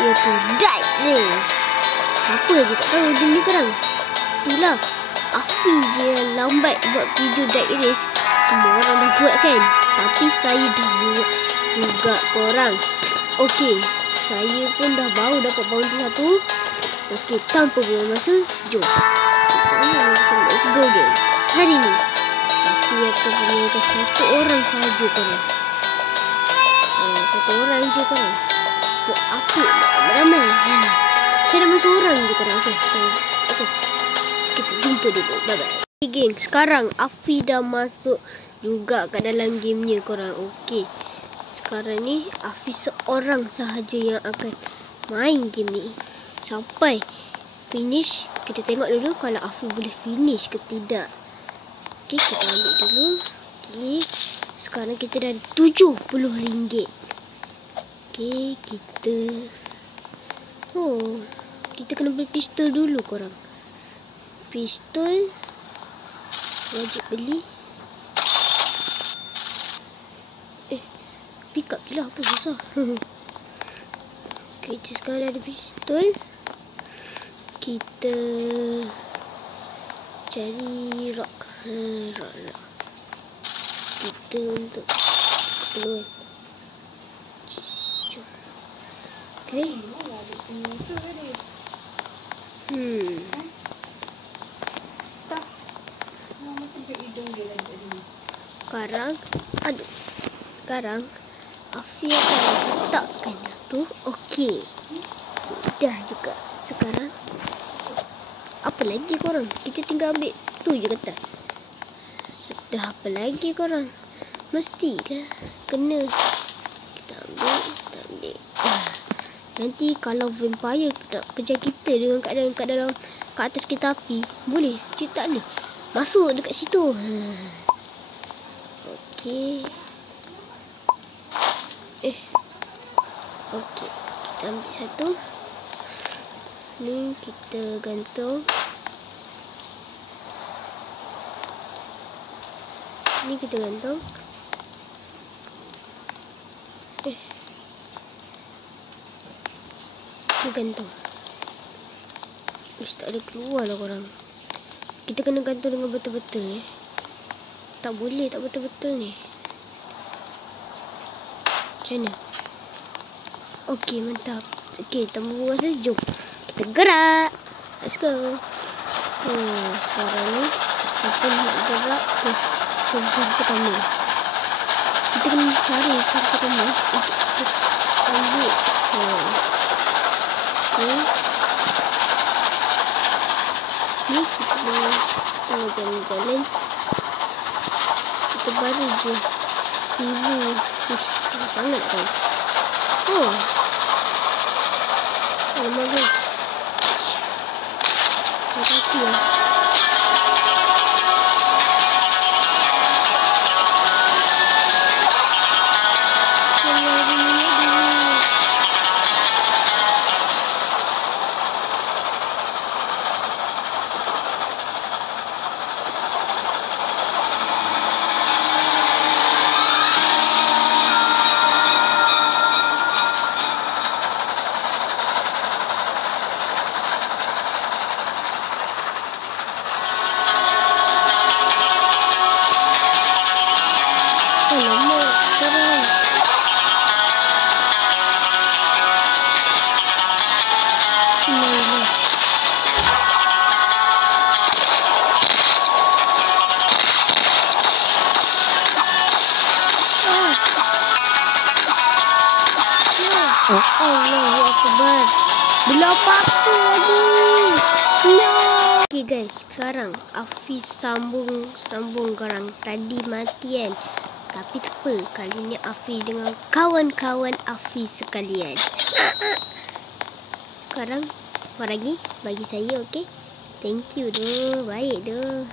iaitu Dive Race. Siapa je tak tahu game ni korang? Itulah Afi je yang lambat buat video Dive Race. Semua orang dah buat kan? Tapi saya dah buat juga korang. Okey, saya pun dah baru dapat bounty satu. Okey, tanpa buang masa, jom. Let's go game. Hari ni Afi akan menggunakan satu orang sahaja korang. Satu orang je korang. Buat apa ramai-ramai. Saya dah masuk orang je korang. Okey. Kita jumpa dulu. Bye-bye. Okay, geng. Sekarang Afi dah masuk juga kat dalam game ni korang. Okey. Sekarang ni Afi seorang sahaja yang akan main game ni. Sampai finish. Kita tengok dulu kalau Afi boleh finish ke tidak. Okey, kita ambil dulu. Okey. Sekarang kita dah RM70. Okey, kita kena beli pistol dulu korang. Pistol wajib beli. Pick up je lah, apa susah. Okey, sekarang ada pistol. Kita cari rock. Rock. Kita untuk keluar. Okay. Sekarang Afi akan letakkan tu. Okey. Sudah juga. Sekarang apa lagi korang? Kita tinggal ambil tu je kata. Sudah, apa lagi korang? Mestilah kena. Kita ambil. Nanti kalau vampire nak kejar kita dengan keadaan kat dalam, kat atas kereta api, boleh? Tak boleh masuk dekat situ. Okey. Okey, kita ambil satu. Ni kita gantung. Ni kita gantung. Ni gantung. Tak ada keluar lah korang. Kita kena gantung dengan betul-betul ni. Tak boleh tak betul-betul ni. Macam mana? Okey, mantap. Okey, tambah masa, jom kita gerak. Let's go. Sekarang ni kita nak gerak ke sub pertama. Kita kena cari sub pertama untuk kita ambil. Ni kita tengah jalan-jalan. Kita baru je sangat kan. Alamak guys. Hati-hati ya. Allahu Akbar. Belum apa-apa lagi. No. Okay guys, sekarang Afi sambung korang. Tadi mati kan. Tapi tak apa, kali ni Afi dengan kawan-kawan Afi sekalian. Sekarang lagi bagi saya, okey? Thank you doh. Baik doh.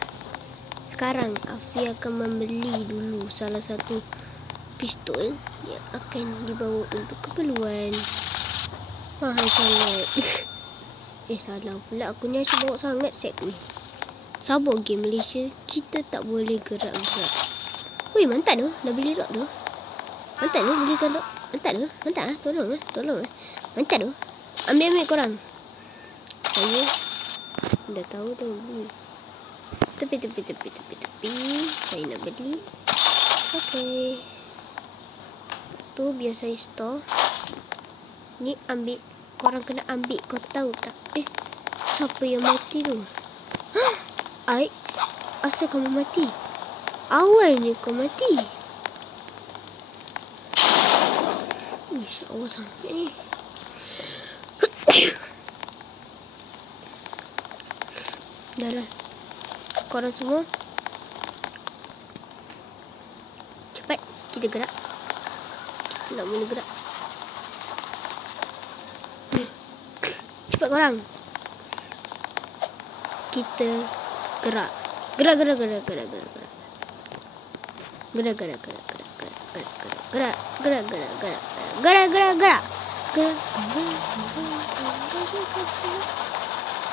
Sekarang Afi akan membeli dulu salah satu pistol yang akan dibawa untuk keperluan. Mahal sangat. Salah pula. Aku ni asyik bawa sangat set ni. Sabar game Malaysia. Kita tak boleh gerak-gerak. Weh, mantap tu. Dah beli rock tu. Mantap tu belikan rock. Mantap tu. Mantap lah. Tolong lah. Mantap tu. Ambil korang. Saya dah tahu dah. Tepi. Saya nak beli. Okay. Tu biasa store. Ni ambil. Korang kena ambil. Kau tahu tak? Siapa yang mati tu? Ais, asal kamu mati? Awalnya kau mati. Ish, awas sangat ni. Dah lah. Korang semua cepat kita gerak. Kita nak mula gerak. Cepat korang. Kita gerak. Gerak.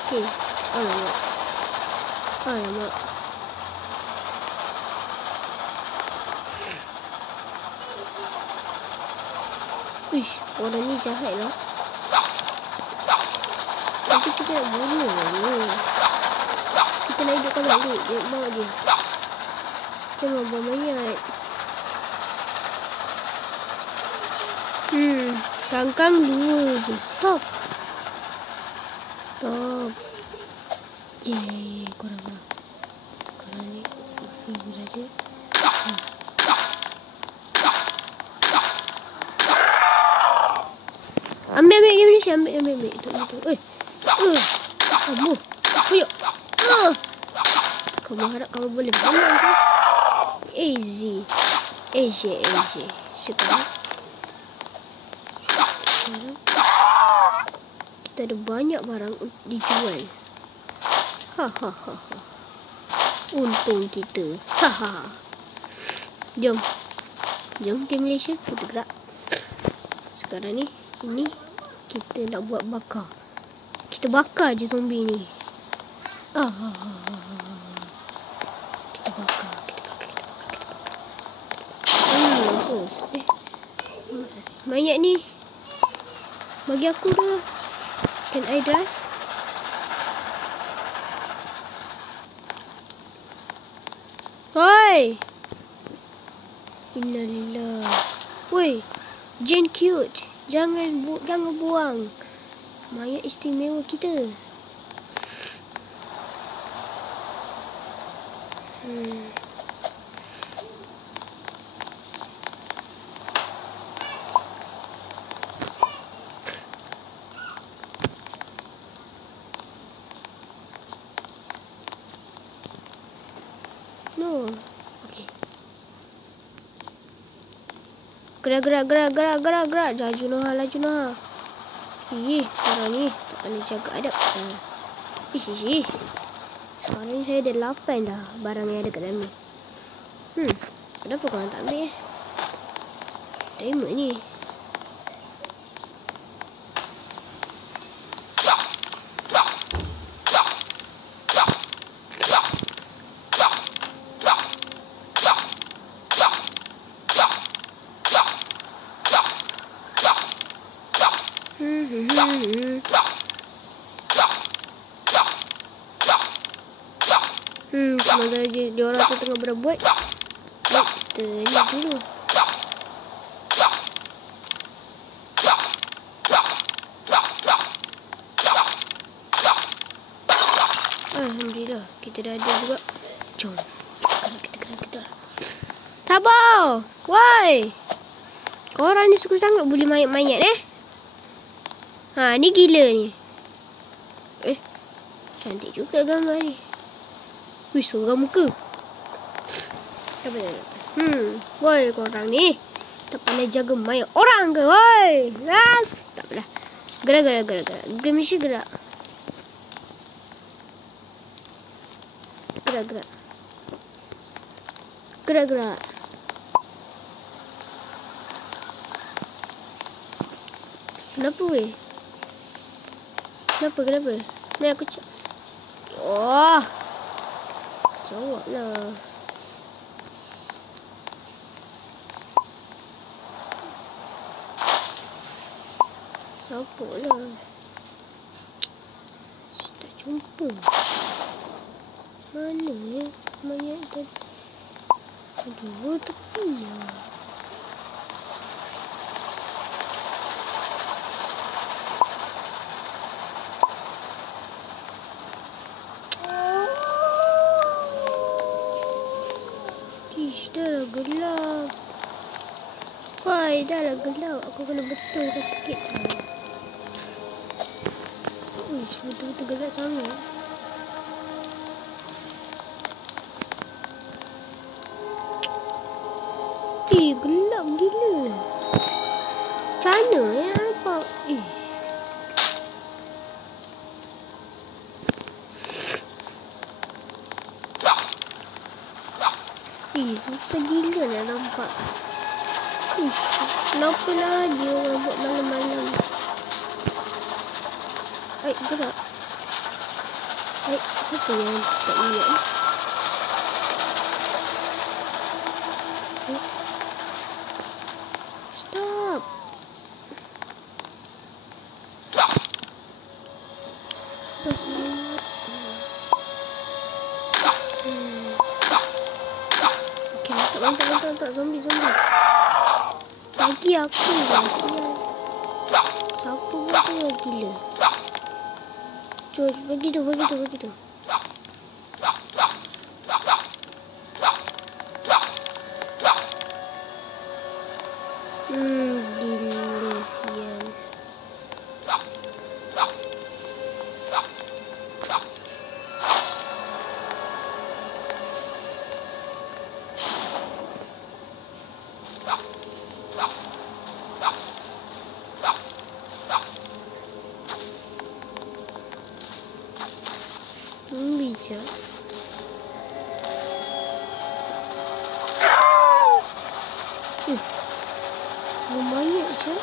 Okay. Alamak. Uish, orang ni jahat lah. Nanti kita nak bunuh ni. Kita nak hidupkan balik. Dia bawa dia. Jangan buang mayat. Kangkang 2 je. Stop. Korang ni berada. Ambil game ni. Ambil. Itu. Kamu. Puyuk. Kamu harap kamu boleh menang ke? Easy. Sekarang kita ada banyak barang dijual. Untung kita. Jom ke Malaysia. Kita gerak. Sekarang ni ini kita nak buat bakar. Kita bakar je zombie ni. Kita bakar. Mampus. Mayat ni bagi aku dah. Can I drive? Hoi. Innalillah. Woi, Jane cute. Jangan buang. Mayat istimewa kita. No. Okay. Gerak. Laju Noha. Orang ni tak pandai jaga adab. Ish. Sekarang ni saya ada 8 dah barang yang ada kat dalam ni. Kenapa korang tak ambil diamond ni? Semoga dia orang tu tengah berbuat. Kita lihat dulu. Alhamdulillah, kita dah ada juga. Jom. Kita. Sabar. Why? Korang ni suka sangat bully mayat-mayat ni gila ni. Cantik juga gambar ni. Wih, seram muka. Woi, korang ni tak pandai jaga mayat orang ke? Woi. Tak apalah. Gerak. Dia mesti gerak. Gerak. Kenapa weh? Kenapa? Ni aku jawablah. Siapa lah? jumpa. Mana ya mayat tadi? Aduh, tepi ya. Ish, dah lah gelap. Wah, dah lah gelap. Aku kena betul ke sikit. Ish, betul-betul gelap sangat. Gelap gila. Macam mana nak nampak? Susah gila nak nampak. Kenapa lah dia orang buat malam-malam? Gerak. Siapa yang tak lihat ni? Stop. Mantap, zombie. Lagi aku lah. Siapa buat tu lah gila. Jom, bagi tu. Gila sial. Bijak. Lumayan je.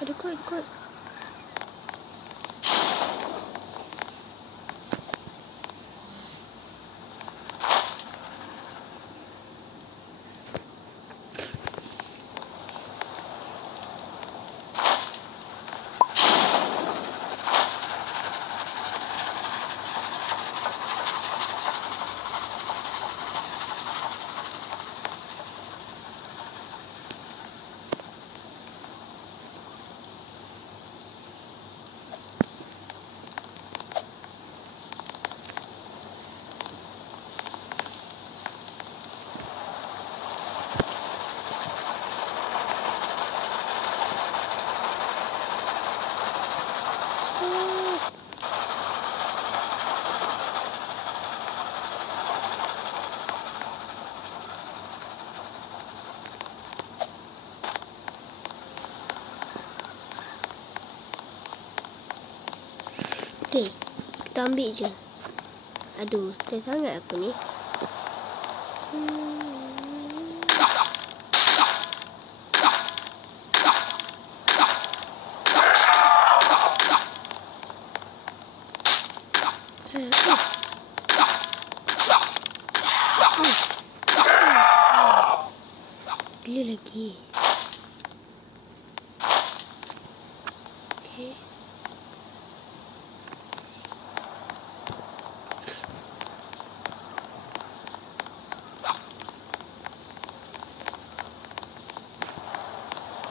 Ada kot. Okay, kita ambil je. Aduh, stres sangat aku ni. Gila lagi. Okay.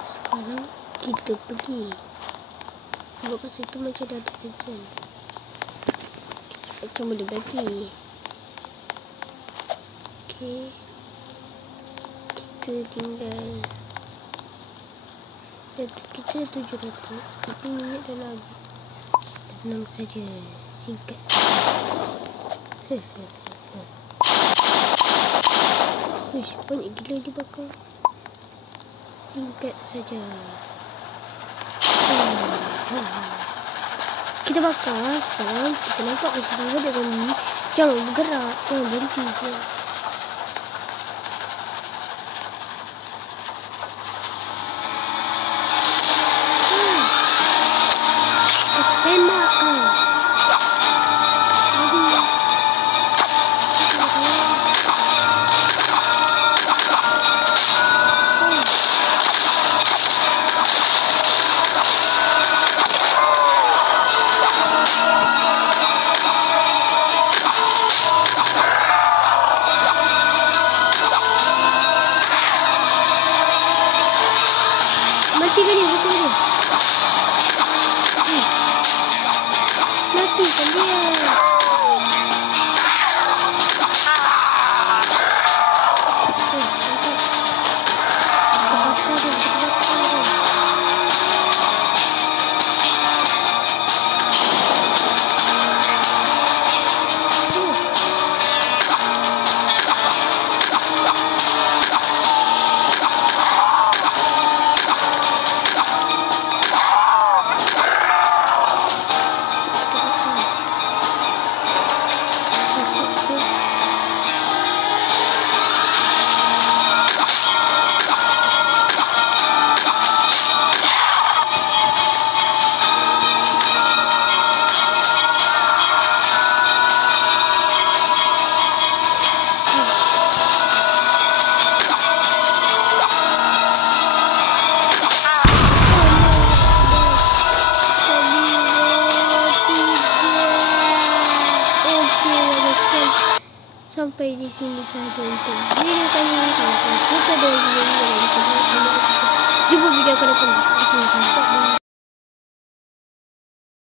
Sekarang kita pergi. Sebab kat situ macam dah ada sejen. Macam boleh bagi. Okay. Kita tinggal. Kita 700. Tapi minit dah nak habis. Tenang saja. Singkat saja. Uish, banyak gila dibakar. Singkat saja. Kita bakar sekarang. Kita nampak ke sini ada zombie. Jangan bergerak, jangan berhenti semua. Tembak kau. Matikan dia, betul dia. Matikan dia. Sampai di sini saja untuk video kali ini. Kalau kalian suka dengan video ini, jumpa video akan datang.